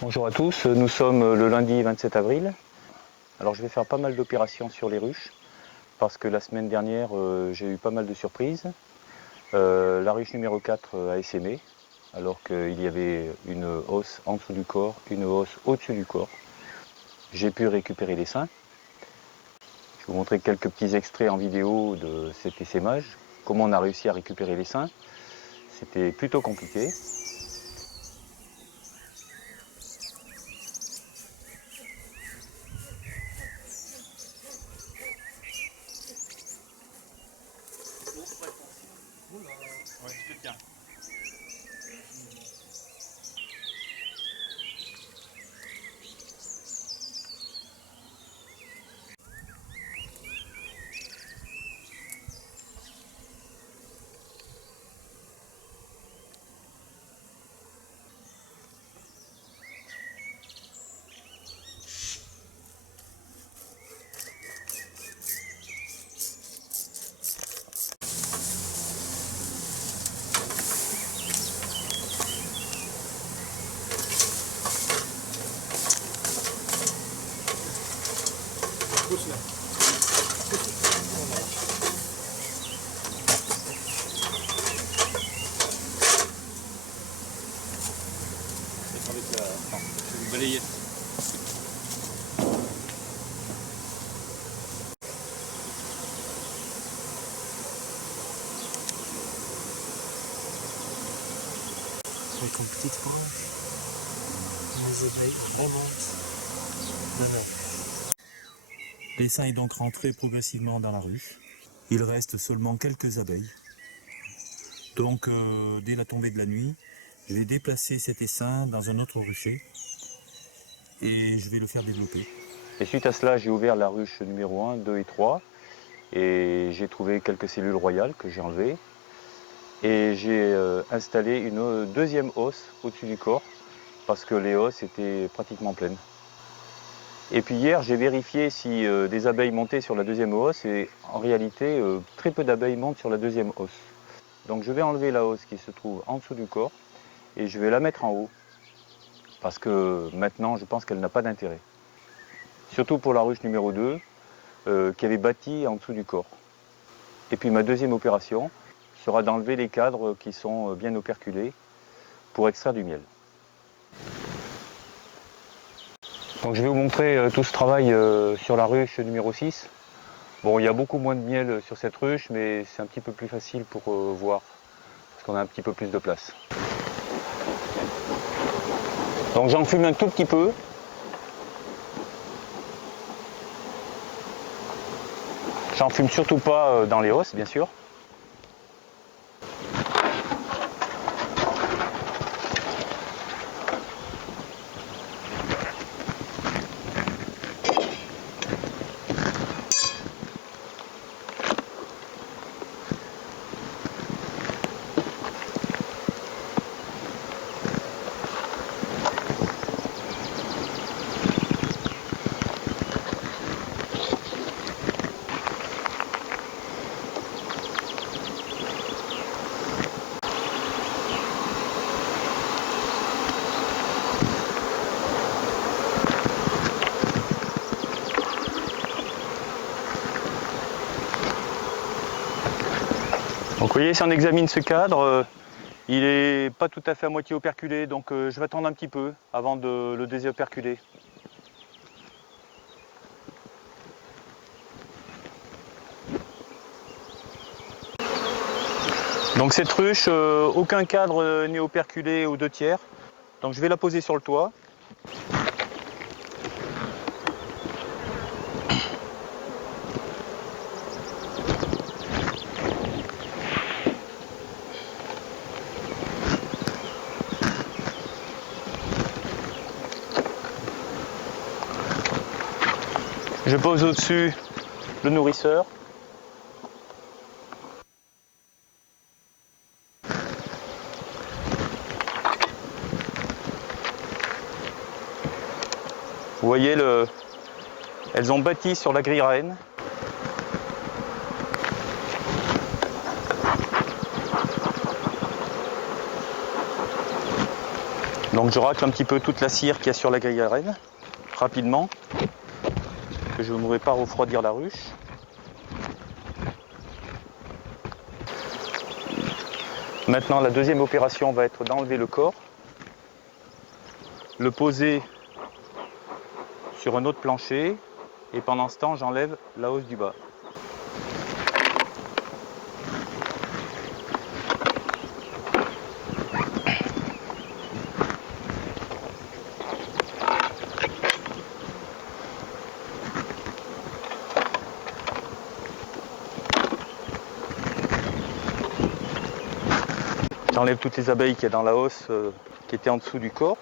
Bonjour à tous, nous sommes le lundi 27 avril. Alors je vais faire pas mal d'opérations sur les ruches parce que la semaine dernière j'ai eu pas mal de surprises. La ruche numéro 4 a essaimé alors qu'il y avait une hausse en dessous du corps, une hausse au-dessus du corps. J'ai pu récupérer les seins. Je vais vous montrer quelques petits extraits en vidéo de cet essaimage. Comment on a réussi à récupérer les seins. C'était plutôt compliqué. Ouais, je te tiens. Pousse là. C'est avec la... Attends, je vais vous balayer. Avec une petite branche, les abeilles remontent de mer. L'essaim est donc rentré progressivement dans la ruche. Il reste seulement quelques abeilles. Donc dès la tombée de la nuit, je vais déplacer cet essaim dans un autre rucher et je vais le faire développer. Et suite à cela, j'ai ouvert la ruche numéro 1, 2 et 3 et j'ai trouvé quelques cellules royales que j'ai enlevées. Et j'ai installé une deuxième hausse au-dessus du corps parce que les hausses étaient pratiquement pleines. Et puis hier, j'ai vérifié si des abeilles montaient sur la deuxième hausse et en réalité, très peu d'abeilles montent sur la deuxième hausse. Donc je vais enlever la hausse qui se trouve en dessous du corps et je vais la mettre en haut parce que maintenant, je pense qu'elle n'a pas d'intérêt. Surtout pour la ruche numéro 2 qui avait bâti en dessous du corps. Et puis ma deuxième opération sera d'enlever les cadres qui sont bien operculés pour extraire du miel. Donc je vais vous montrer tout ce travail sur la ruche numéro 6. Bon, il y a beaucoup moins de miel sur cette ruche, mais c'est un petit peu plus facile pour voir, parce qu'on a un petit peu plus de place. Donc j'enfume un tout petit peu. J'enfume surtout pas dans les hausses, bien sûr. Donc vous voyez, si on examine ce cadre, il n'est pas tout à fait à moitié operculé, donc je vais attendre un petit peu avant de le désoperculer. Donc cette ruche, aucun cadre n'est operculé aux 2/3. Donc je vais la poser sur le toit. Je pose au-dessus le nourrisseur. Vous voyez, elles ont bâti sur la grille reine. Donc je racle un petit peu toute la cire qu'il y a sur la grille à reine, rapidement, que je ne voudrais pas refroidir la ruche. Maintenant, la deuxième opération va être d'enlever le corps, le poser sur un autre plancher, et pendant ce temps, j'enlève la hausse du bas. J'enlève toutes les abeilles qu'il y a dans la hausse qui était en dessous du corps.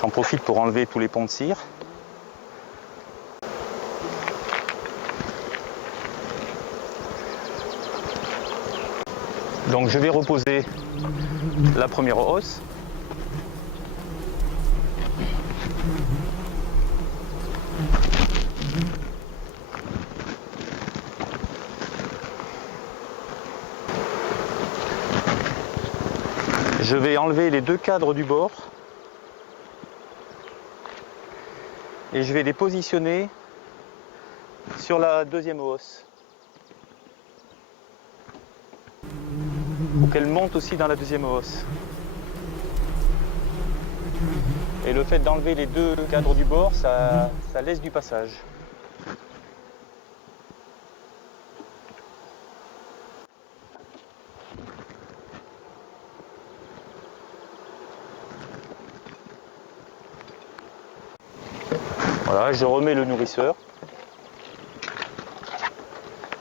J'en profite pour enlever tous les ponts de cire. Donc je vais reposer la première hausse. Je vais enlever les deux cadres du bord et je vais les positionner sur la deuxième hausse pour qu'elle monte aussi dans la deuxième hausse. Et le fait d'enlever les deux cadres du bord, ça laisse du passage. Voilà, je remets le nourrisseur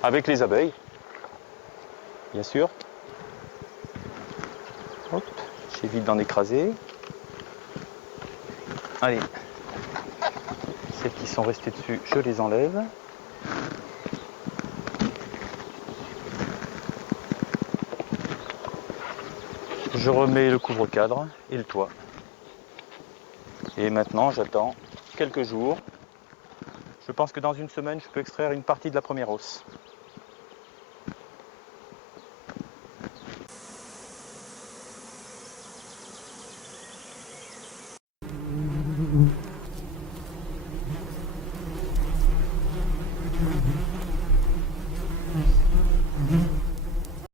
avec les abeilles, bien sûr. Hop, j'évite d'en écraser. Allez, celles qui sont restées dessus, je les enlève. Je remets le couvre-cadre et le toit. Et maintenant, j'attends quelques jours. Je pense que dans une semaine, je peux extraire une partie de la première hausse.